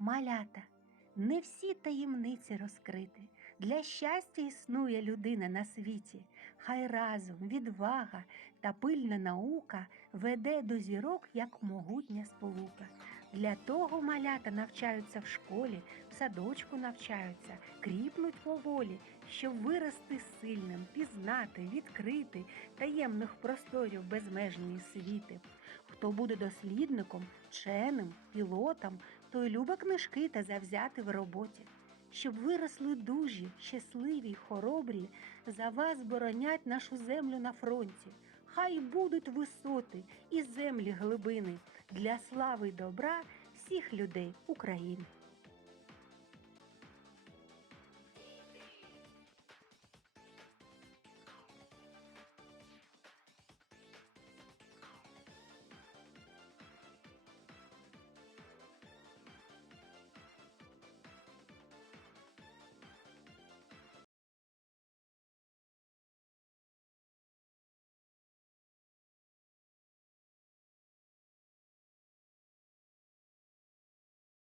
Малята, не всі таємниці розкрити. Для щастя існує людина на світі. Хай разом відвага та пильна наука веде до зірок, як могутня сполука. Для того малята навчаються в школі, в садочку навчаються, кріпнуть поволі, щоб вирости сильним, пізнати, відкрити таємних просторів безмежної світи. Хто буде дослідником, вченим, пілотом, той люба книжки та завзяти в роботі. Щоб виросли дужі, щасливі хоробрі, за вас боронять нашу землю на фронті. Хай будуть висоти і землі глибини для слави й добра всіх людей України.